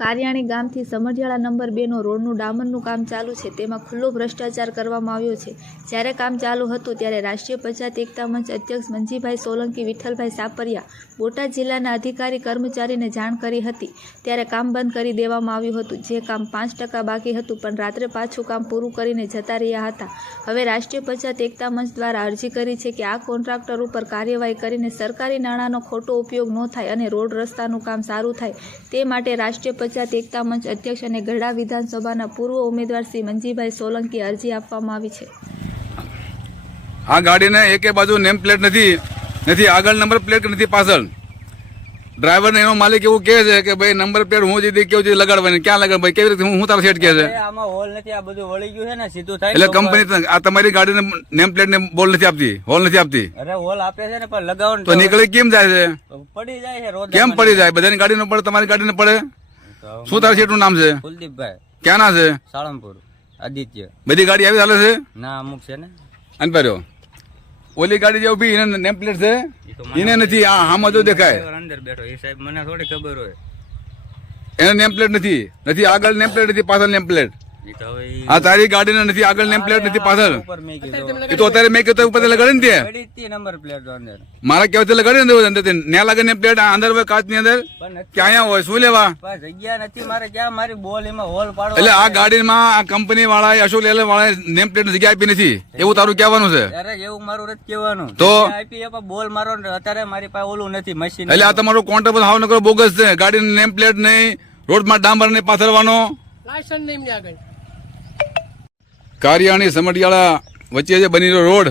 કારિયાણી ગામથી સમઢિયાળા નંબર 2 નો રોડનું ડામરનું કામ ચાલુ છે, તેમાં ખુલ્લો ભ્રષ્ટાચાર કરવામાં આવ્યો છે। જ્યારે કામ ચાલુ હતું ત્યારે રાષ્ટ્રીય પંચાયત એકતા મંચ અધ્યક્ષ મંજીભાઈ સોલંકી, વિઠ્ઠલભાઈ સાપરિયા, બોટાદ જિલ્લાના અધિકારી કર્મચારીને જાણ કરી હતી, ત્યારે કામ બંધ કરી દેવામાં આવ્યું હતું। જે કામ 5% બાકી હતું, પણ રાત્રે પાછું કામ પૂરું કરીને જતા રહ્યા હતા। હવે રાષ્ટ્રીય પંચાયત એકતા મંચ દ્વારા અરજી કરી છે કે આ કોન્ટ્રાક્ટર ઉપર કાર્યવાહી કરીને સરકારી નાણાંનો ખોટો ઉપયોગ ન થાય અને રોડ રસ્તાનું કામ સારું થાય, તે માટે રાષ્ટ્રીય પંચાયત એકતા મંચ અધ્યક્ષ અને ગઢડા વિધાનસભાના પૂર્વ ઉમેદવાર શ્રી મંજીભાઈ સોલંકી અરજી આપવામાં આવી છે। આ ગાડીને એકે બાજુ નેમ પ્લેટ નથી આગળ નંબર પ્લેટ નથી પાછળ। ડ્રાઈવર ને એનો માલિક એવું કહે છે કે ભાઈ નંબર પ્લેટ હું જે કેવું છે લગાડવાની, ક્યાં લગાડ ભાઈ, કેવી રીતે હું તારો સેટ કહે છે? આમાં હોલ નથી, આ બધું વળી ગયું છે ને, સીધું થાય એટલે કંપની આ તમારી ગાડીને નેમ પ્લેટ ને બોલ નથી આપતી, હોલ નથી આપતી? અરે હોલ આપે છે ને, પણ લગાવવાનું તો નીકળી કેમ જાય છે? પડી જાય છે રોડ। કેમ પડી જાય? બધાની ગાડી નો પડે, તમારી ગાડી ને પડે? શું તારા શેઠ નું નામ છે? કુલદીપભાઈ। ક્યાં ના છે? સાળંગપુર આદિત્ય। બધી ગાડી આવી ચાલે છે? ના અમુક છે ને। અને પાર્યો ઓલી ગાડી જે ઉભી એને નેમ પ્લેટ છે, એને નથી, આ આમાં જો દેખાય અંદર બેઠો એ સાહેબ, મને થોડી ખબર હોય, એને નેમ પ્લેટ નથી આગળ નેમ પ્લેટ નથી પાછળ નેમ પ્લેટ। ઈ તો હવે ઈ આ તારી ગાડીને નથી આગળ નેમ પ્લેટ નથી પાછળ, ઉપર મેં કીધું એ તો અત્યારે મેં કીધું ઉપર લગાડે ને ત્યાં પડી જ તી નંબર પ્લેટ અંદર, મારા કહેવાથી લગાડે ને અંદર ન્યા લાગે નેમ પ્લેટ અંદર હોય કાચ ની અંદર પણ કે અહીંયા હોય, શું લેવા? પણ જગ્યા નથી મારે, ક્યાં મારી બોલ એમાં હોલ પાડો। એટલે આ ગાડીમાં આ કંપની વાળા અશોક લેલર વાળા નેમ પ્લેટ જગ્યા આપી નથી, એવું તારું કહેવાનું છે? અરે એવું મારું નથી કહેવાનું, તો આપી આપા બોલ મારો ને, અત્યારે મારી પાસે ઓલું નથી મશીન। એટલે આ તમારું કોન્ટ્રાક્ટ હાવ નકરો બોગસ છે, ગાડીની નેમ પ્લેટ નહીં, રોડમાં ડાંબર નહીં પાથરવાનો, લાયસન્સ નહીં ને આગળ। કારિયાણી સમઢિયાળા વચ્ચે જે બની રોડ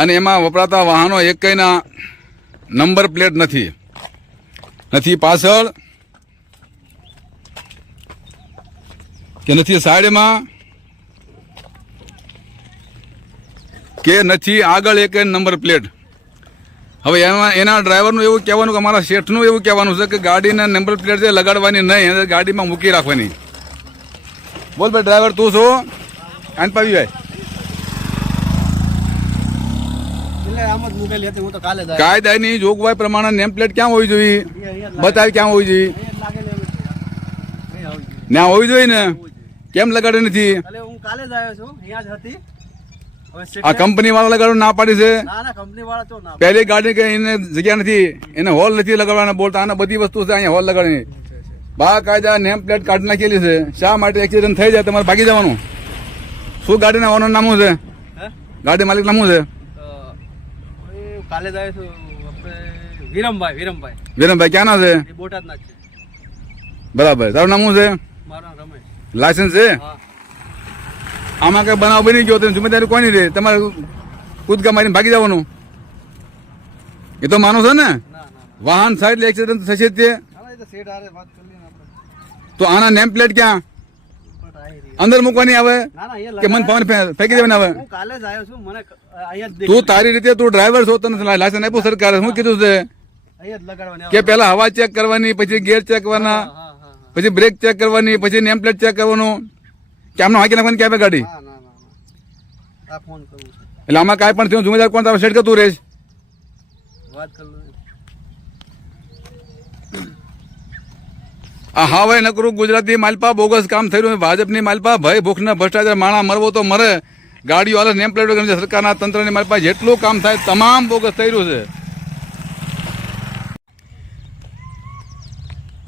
અને એમાં વપરાતા વાહનો એકના નંબર પ્લેટ નથી પાછળ કે નથી સાઈડમાં કે નથી આગળ એક નંબર પ્લેટ। હવે એના ડ્રાઈવરનું એવું કહેવાનું કે અમારા શેઠનું એવું કહેવાનું છે કે ગાડીના નંબર પ્લેટ છે લગાડવાની નહીં, ગાડીમાં મૂકી રાખવાની। બોલ ભાઈ ડ્રાઈવર તું છો? આન પાવી ભાઈ કાયદાની જોગવાઈ પ્રમાણે નેમ પ્લેટ ક્યાં હોવી જોઈએ? બતાવી ક્યાં હોવી જોઈએ? ના હોવી જોઈએ ને, કેમ લગાડે નથી? આ કંપની વાળા લગાડવા ના પાડી છે, પહેલી ગાડી કે એને જગ્યા નથી, એને હોલ નથી લગાડવાના બોલતા, આને બધી વસ્તુ છે અહીંયા હોલ લગાડવાની, બા કાયદા નેમ પ્લેટ કાઢી નાખેલી છે। શા માટે એક્સિડન્ટ થઈ જાય તમારે ભાગી જવાનું? શું ગાડીના ઓનર નામ છે? ગાડી માલિક નામ છે? વિરમભાઈ ક્યાં ના છે? બરાબર, તારું નામ છે? લાયસન્સ છે? આમાં કઈ બનાવ બની ગયો તો જિમ્મેદારી કોની રે? તમારે કૂદકા મારીને ભાગી જવાનું એ તો માનો છો ને? વાહન સાઈડ એક્સિડન્ટ થશે તે તો આના નેમ પ્લેટ ક્યાં અંદર મૂકવાની આવે કે મન પવન ફેંકી દેવાની આવે? તું તારી રીતે તું ડ્રાઈવર છો, તને લાયસન્સ આપ્યું સરકારે, શું કીધું છે કે પેલા હવા ચેક કરવાની, પછી ગેર ચેક કરવાના, પછી બ્રેક ચેક કરવાની, પછી નેમ પ્લેટ ચેક કરવાનું, કે આમનો હાકી નાખવાની ક્યાં ગાડી? એટલે આમાં કાંઈ પણ થયું જિમ્મેદાર કોણ? તારો સેટ કે તું રહેશ? હા ભાઈ નકરું ગુજરાતી માલપા બોગસ કામ થઈ રહ્યું, ભાજપની માલપા ભાઈ ભૂખને ભ્રષ્ટાચાર, માણા મરવો તો મરે, ગાડીઓ હાલે નેમ પ્લેટ વગર, સરકારના તંત્રની માલપા જેટલું કામ થાય તમામ બોગસ થઈ રહ્યું છે।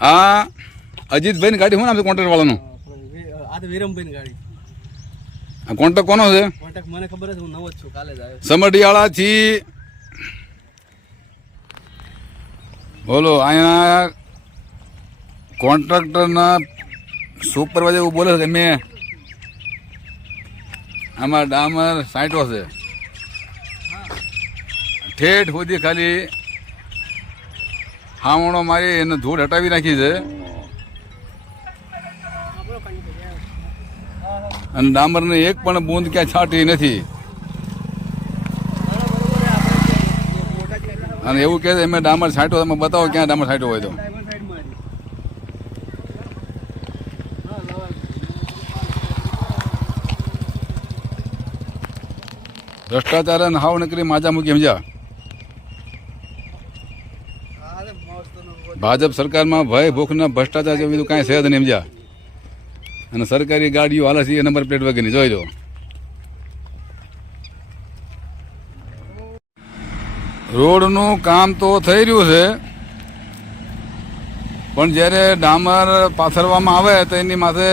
આ અજીતભાઈ ની ગાડી શું નામ છે કોન્ટ્રાક્ટ વાળાનું? વિરમભાઈ ગાડી। કોન્ટ્રાક્ટ કોનો છે? મને ખબર છે, હું નવો જ છું, કાલે જ આવ્યો। સમઢિયાળા થી બોલો, અહીંયા કોન્ટ્રાક્ટરના સુપરવાઇઝર એવું બોલે છે કે મેં આમાં ડામર સાંટો છે ઠેઠ સુધી, ખાલી હાવણો મારી એને ધૂળ હટાવી નાખી છે અને ડામરને એક પણ બૂંદ ક્યાં છાંટી નથી। અને એવું કહે છે મેં ડામર છાંટ્યો, તમે બતાવો ક્યાં ડામર છાંટ્યો હોય તો? ભ્રષ્ટાચાર અને હાવ નકરી માજા મૂકી સમજ્યા? ભાજપ સરકારમાં ભય ભૂખના ભ્રષ્ટાચાર જેવું બધું કાંઈ છે જ નહીં સમજ્યા. અને સરકારી ગાડીઓ હાલે છે એ નંબર પ્લેટ વગરની જોઈ લો. રોડનું કામ તો થઈ રહ્યું છે, પણ જ્યારે ડામર પાથરવામાં આવે તો એની માથે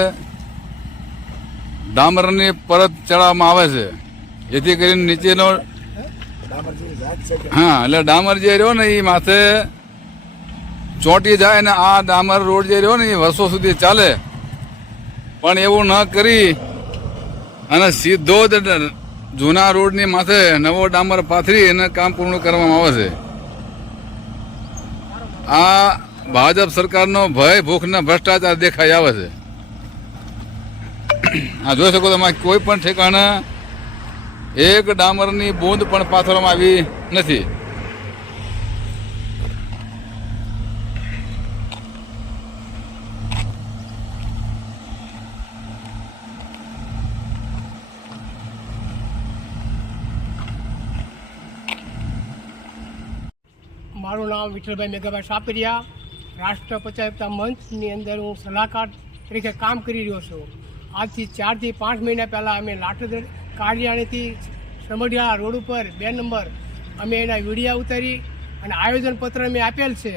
ડામરની પરત ચડાવવામાં આવે છે, જેથી કરીને નીચેનો હા એટલે ડામર જે રહ્યો ને એ માથે ચોંટી જાય ને આ ડામર રોડ જે રહ્યો ને એ વર્ષો સુધી ચાલે. પણ એવું ન કરી અને સીધો જ જૂના રોડની માથે નવો ડામર પાથરી અને કામ પૂર્ણ કરવામાં આવે છે. આ ભાજપ સરકારનો ભય ભૂખના ભ્રષ્ટાચાર દેખાઈ આવે છે. આ જોઈ શકો તમે કોઈ પણ ઠેકાણે એક ડામરની બૂંદ પણ પાથરવામાં આવી નથી. મારું નામ વિઠ્ઠલભાઈ મેઘાભાઈ સાપરિયા. રાષ્ટ્ર પંચાયત એકતા મંચની અંદર હું સલાહકાર તરીકે કામ કરી રહ્યો છું. આજથી 4 થી 5 મહિના પહેલાં અમે લાઠોદર કાળિયાણીથી સમઢિયાળા રોડ ઉપર 2 નંબર અમે એના વિડીયા ઉતારી અને આયોજનપત્ર અમે આપેલ છે.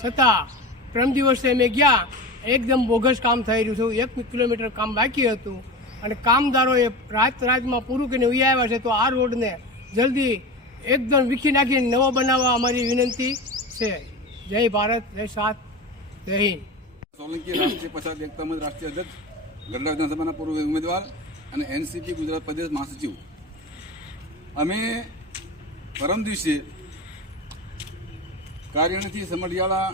છતાં 3 દિવસે અમે ગયા, એકદમ બોગસ કામ થઈ રહ્યું હતું. 1 કિલોમીટર કામ બાકી હતું અને કામદારોએ રાતમાં પૂરું કરીને ઉઈ આવ્યા છે. તો આ રોડને જલ્દી એકદમ વીખી નાખીને નવો બનાવવા અમારી વિનંતી છે. જય ભારત, જય સાત, જય હિન્દ. સોલંકી રાષ્ટ્રીય પંચાયત એકતા મંચ રાષ્ટ્રીય અધ્યક્ષ, ગઢડા વિધાનસભાના પૂર્વ ઉમેદવાર અને એનસીપી ગુજરાત પ્રદેશ મહાસચિવ. અમે પરમ દિવસે કારિયાણીથી સમઢિયાળા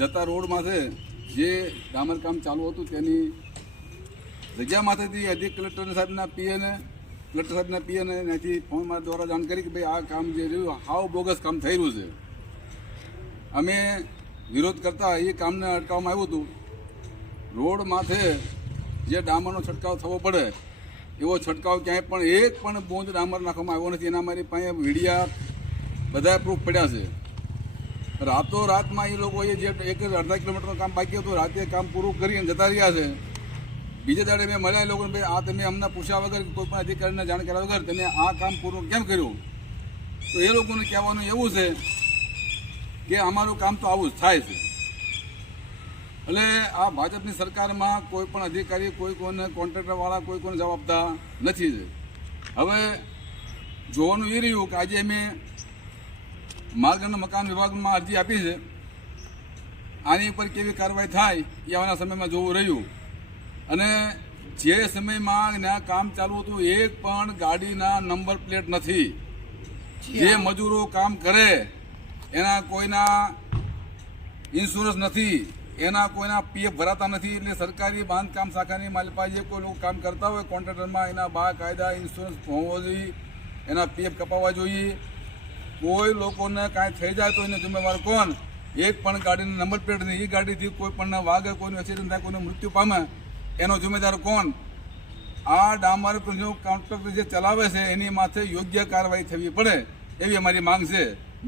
જતા રોડમાંથી જે ડામર કામ ચાલુ હતું તેની જગ્યામાંથી અધિક કલેક્ટર સાહેબના પીએને ત્યાંથી ફોન મારા દ્વારા જાણ કરી કે ભાઈ આ કામ જે રહ્યું હાવ બોગસ કામ થઈ રહ્યું છે. અમે વિરોધ કરતા એ કામને અટકાવવામાં આવ્યું હતું. રોડ માથે જે ડામરનો છંટકાવ થવો પડે એવો છંટકાવ ક્યાંય પણ એક પણ બોંદ ડામર નાખવામાં આવ્યો નથી. એના મારી પાસે વિડીયા બધા પ્રૂફ પડ્યા છે. રાતોરાતમાં એ લોકોએ જે 1.5 કિલોમીટરનું કામ બાકી હતું રાતે કામ પૂરું કરીને જતા રહ્યા છે. બીજા દાડે મેં મળ્યા લોકોને ભાઈ આ તમે અમને પૂછ્યા વગર કોઈ પણ અધિકારીને જાણ કર્યા વગર તમે આ કામ પૂરું કેમ કર્યું? તો એ લોકોને કહેવાનું એવું છે કે અમારું કામ તો આવું જ થાય છે. એટલે આ ભાજપની સરકારમાં કોઈ પણ અધિકારી કોઈને કોન્ટ્રાક્ટરવાળા કોઈને જવાબ આપતા નથી. હવે જોવાનું એ રહ્યું કે આજે અમે માર્ગ અને મકાન વિભાગમાં અરજી આપી છે. આની ઉપર કેવી કાર્યવાહી થાય એ આવવાના સમયમાં જોવું રહ્યું. અને જે સમયમાં કામ ચાલુ હતું એક પણ ગાડીના નંબર પ્લેટ નથી. જે મજૂરો કામ કરે એના કોઈના ઇન્સ્યોરન્સ નથી, એના કોઈના પીએફ ભરાતા નથી. એટલે સરકારી બાંધકામ શાખાની માલપા જે કોઈ લોકો કામ કરતા હોય કોન્ટ્રાક્ટરમાં એના બાકાયદા ઇન્સ્યોરન્સ હોવો જોઈએ, એના પીએફ કપાવવા જોઈએ. કોઈ લોકોને કાંઈ થઈ જાય તો એને જિમ્મેવાર કોણ? એક પણ ગાડીની નંબર પ્લેટ નહીં. એ ગાડીથી કોઈ પણ વાગે, કોઈનું એક્સિડન્ટ થાય, કોઈનું મૃત્યુ પામે એનો જિમ્મેદાર કોણ? આ ડામર કોન્ટ્રાક્ટર જે ચલાવે છે એની માથે યોગ્ય કાર્યવાહી થવી પડે એવી અમારી માંગ છે.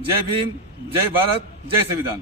જય ભીમ, જય ભારત, જય સંવિધાન.